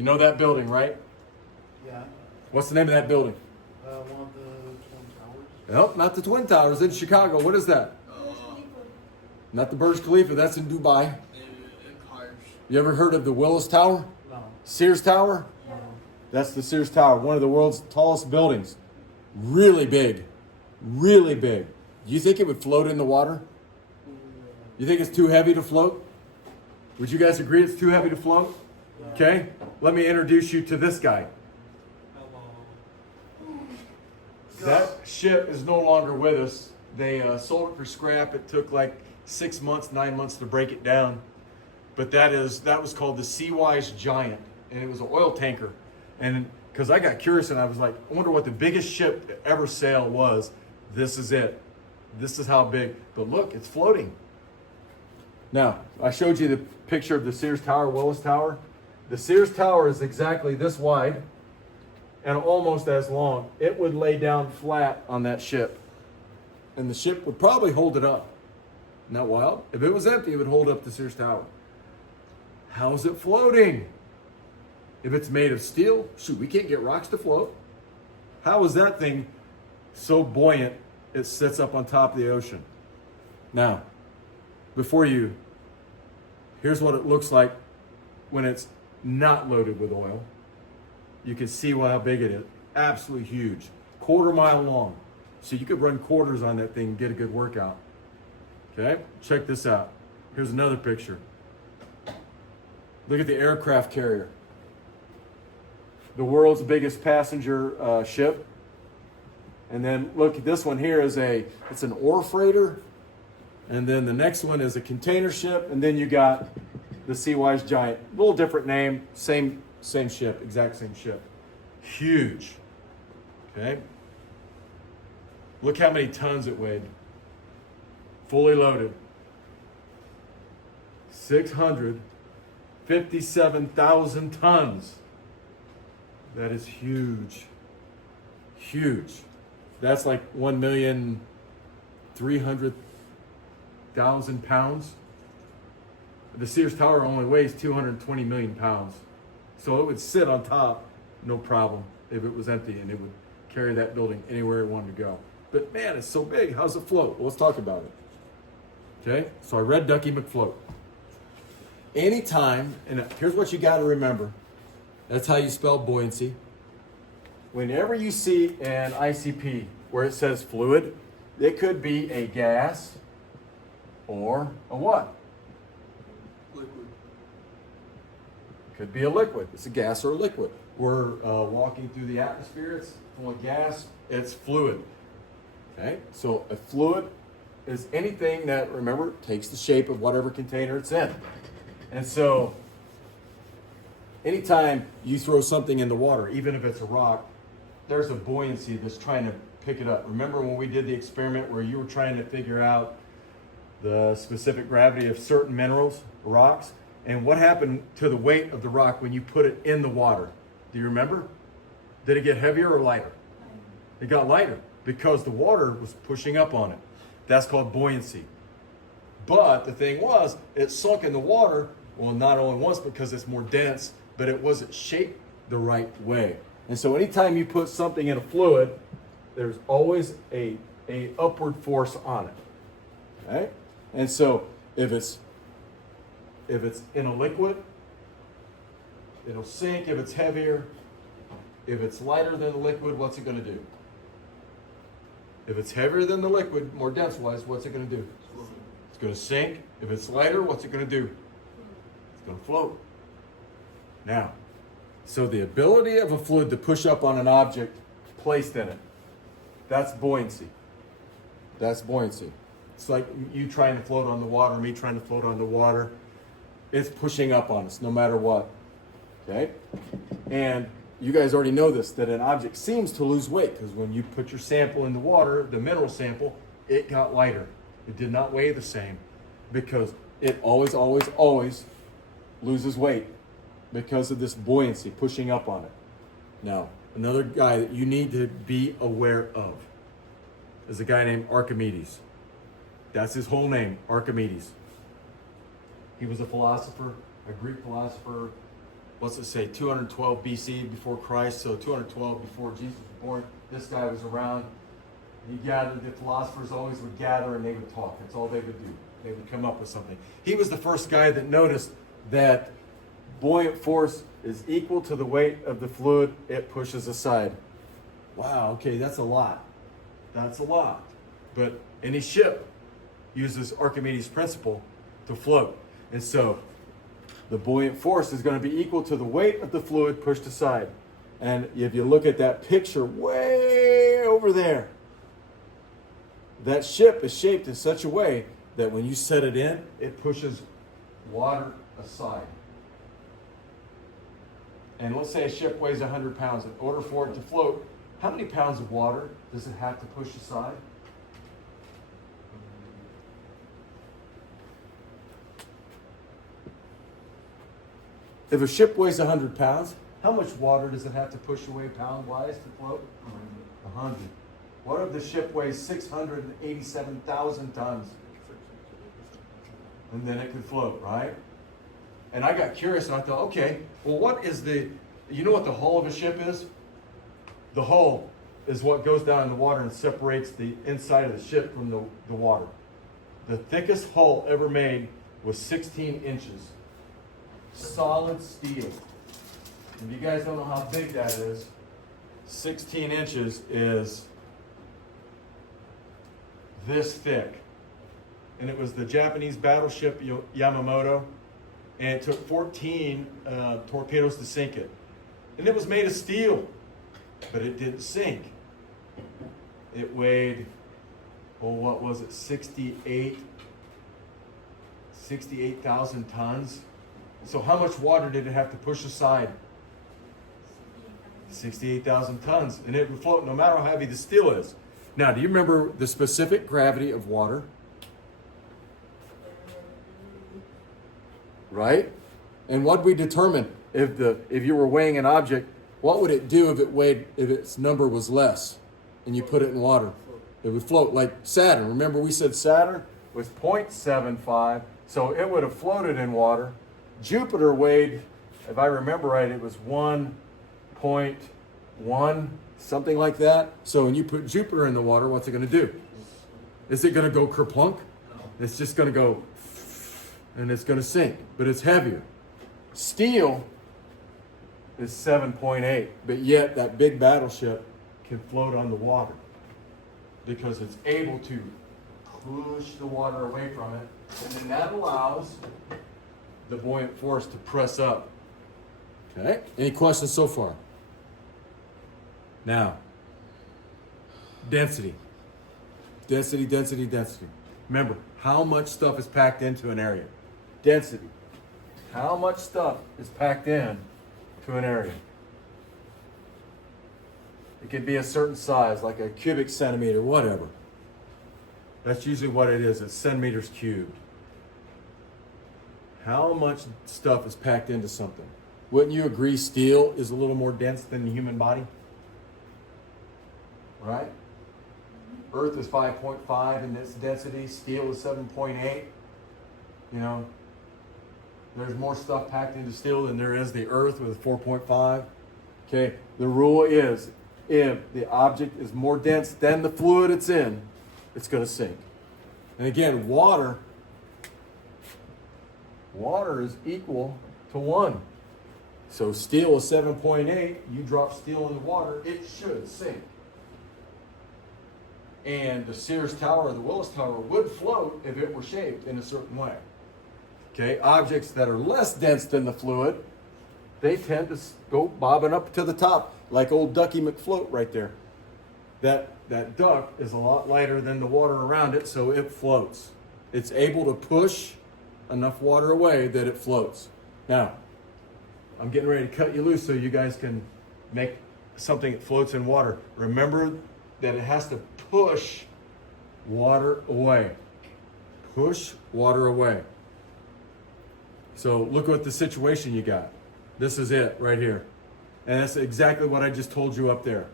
You know that building, right? Yeah. What's the name of that building? One of the Twin Towers. Nope, not the Twin Towers in Chicago. What is that? Not the Burj Khalifa. That's in Dubai. You ever heard of the Willis Tower? No. Sears Tower? No. That's the Sears Tower, one of the world's tallest buildings. Really big. Really big. Do you think it would float in the water? You think it's too heavy to float? Would you guys agree it's too heavy to float? Okay, let me introduce you to this guy. That ship is no longer with us. They sold it for scrap. It took like 6 months, 9 months to break it down. But that was called the Seawise Giant, and it was an oil tanker. And because I got curious and I was like, I wonder what the biggest ship to ever sail was. This is it. This is how big. But look, it's floating. Now, I showed you the picture of the Sears Tower, Willis Tower. The Sears Tower is exactly this wide and almost as long. It would lay down flat on that ship, and the ship would probably hold it up. Isn't that wild? If it was empty, it would hold up the Sears Tower. How is it floating? If it's made of steel, shoot, we can't get rocks to float. How is that thing so buoyant it sits up on top of the ocean? Now, here's what it looks like when it's not loaded with oil. You can see how big it is. Absolutely huge. 1/4 mile long. So you could run quarters on that thing and get a good workout. Okay, check this out. Here's another picture. Look at the aircraft carrier. The world's biggest passenger ship. And then look at this one here it's an ore freighter. And then the next one is a container ship. And then you got the Seawise Giant. A little different name, same ship, exact same ship. Huge. Okay. Look how many tons it weighed. Fully loaded. 657,000 tons. That is huge. Huge. That's like 1,300,000 pounds. The Sears Tower only weighs 220 million pounds. So it would sit on top, no problem, if it was empty, and it would carry that building anywhere it wanted to go. But man, it's so big. How's it float? Well, let's talk about it. Okay, so I read Ducky McFloat. Anytime, and here's what you got to remember. That's how you spell buoyancy. Whenever you see an ICP where it says fluid, it could be a gas or a what? Liquid. Could be a liquid. It's a gas or a liquid. We're walking through the atmosphere. It's full of gas. It's fluid. Okay, so a fluid is anything that, remember, takes the shape of whatever container it's in. And so anytime you throw something in the water, even if it's a rock, there's a buoyancy that's trying to pick it up. Remember when we did the experiment where you were trying to figure out the specific gravity of certain minerals, rocks, and what happened to the weight of the rock when you put it in the water? Do you remember? Did it get heavier or lighter? It got lighter because the water was pushing up on it. That's called buoyancy. But the thing was, it sunk in the water, well, not only once because it's more dense, but it wasn't shaped the right way. And so anytime you put something in a fluid, there's always a upward force on it. Okay? And so if it's in a liquid, it'll sink. If it's heavier, if it's lighter than the liquid, what's it going to do? If it's heavier than the liquid, more dense-wise, what's it going to do? It's going to sink. If it's lighter, what's it going to do? It's going to float. Now, so the ability of a fluid to push up on an object placed in it, that's buoyancy. That's buoyancy. It's like you trying to float on the water, me trying to float on the water. It's pushing up on us no matter what. Okay? And you guys already know this, that an object seems to lose weight because when you put your sample in the water, the mineral sample, it got lighter. It did not weigh the same because it always, always, always loses weight because of this buoyancy pushing up on it. Now, another guy that you need to be aware of is a guy named Archimedes. That's his whole name, Archimedes. He was a philosopher, a Greek philosopher, what's it say, 212 BC before Christ, so 212 before Jesus was born. This guy was around. He gathered, the philosophers always would gather and they would talk. That's all they would do. They would come up with something. He was the first guy that noticed that buoyant force is equal to the weight of the fluid it pushes aside. Wow, okay, that's a lot. That's a lot. But any ship uses Archimedes' principle to float. And so the buoyant force is going to be equal to the weight of the fluid pushed aside. And if you look at that picture way over there, that ship is shaped in such a way that when you set it in, it pushes water aside. And let's say a ship weighs 100 pounds. In order for it to float, how many pounds of water does it have to push aside? If a ship weighs 100 pounds, how much water does it have to push away pound-wise to float? 100. What if the ship weighs 687,000 tons? And then it could float, right? And I got curious and I thought, okay, well, what is you know what the hull of a ship is? The hull is what goes down in the water and separates the inside of the ship from the water. The thickest hull ever made was 16 inches. Solid steel. If you guys don't know how big that is, 16 inches is this thick. And it was the Japanese battleship Yamamoto, and it took 14 torpedoes to sink it. And it was made of steel, but it didn't sink. It weighed, well, what was it, 68,000 tons. So how much water did it have to push aside? 68,000 tons. And it would float no matter how heavy the steel is. Now, do you remember the specific gravity of water? Right? And what we determine if you were weighing an object, what would it do if its number was less and you put it in water? It would float like Saturn. Remember we said Saturn was 0.75, so it would have floated in water. Jupiter weighed, if I remember right, it was 1.1, something like that. So when you put Jupiter in the water, what's it going to do? Is it going to go kerplunk? It's just going to go, and it's going to sink, but it's heavier. Steel is 7.8, but yet that big battleship can float on the water because it's able to push the water away from it, and then that allows the buoyant force to press up. Okay? Any questions so far? Now, density. Density, density, density. Remember, how much stuff is packed into an area? Density. How much stuff is packed in to an area? It could be a certain size, like a cubic centimeter, whatever. That's usually what it is. It's centimeters cubed. How much stuff is packed into something? Wouldn't you agree steel is a little more dense than the human body? Right? Earth is 5.5 in its density. Steel is 7.8. You know, there's more stuff packed into steel than there is the Earth with 4.5. Okay, the rule is if the object is more dense than the fluid it's in, it's going to sink. And again, water is equal to 1. So steel is 7.8. You drop steel in the water, it should sink. And the Sears Tower or the Willis Tower would float if it were shaped in a certain way. Okay, objects that are less dense than the fluid, they tend to go bobbing up to the top, like old Ducky McFloat right there. That duck is a lot lighter than the water around it, so it floats. It's able to push enough water away that it floats. Now, I'm getting ready to cut you loose so you guys can make something that floats in water. Remember that it has to push water away. Push water away. So look what the situation you got. This is it right here. And that's exactly what I just told you up there.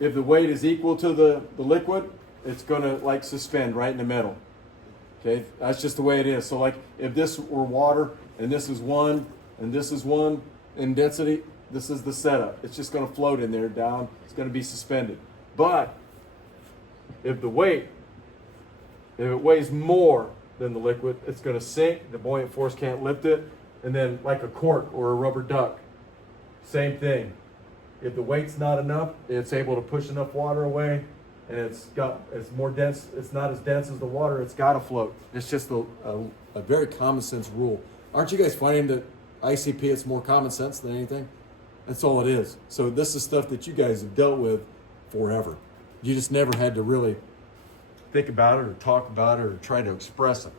If the weight is equal to the liquid, it's going to like suspend right in the middle. Okay, that's just the way it is. So like if this were water and this is 1 and this is one in density. This is the setup. It's just going to float in there down. It's going to be suspended. But if it weighs more than the liquid, it's going to sink. The buoyant force can't lift it. And then like a cork or a rubber duck, same thing. If the weight's not enough, it's able to push enough water away, and it's more dense. It's not as dense as the water. It's got to float. It's just a very common sense rule. Aren't you guys finding that ICP is more common sense than anything? That's all it is. So this is stuff that you guys have dealt with forever. You just never had to really think about it or talk about it or try to express it.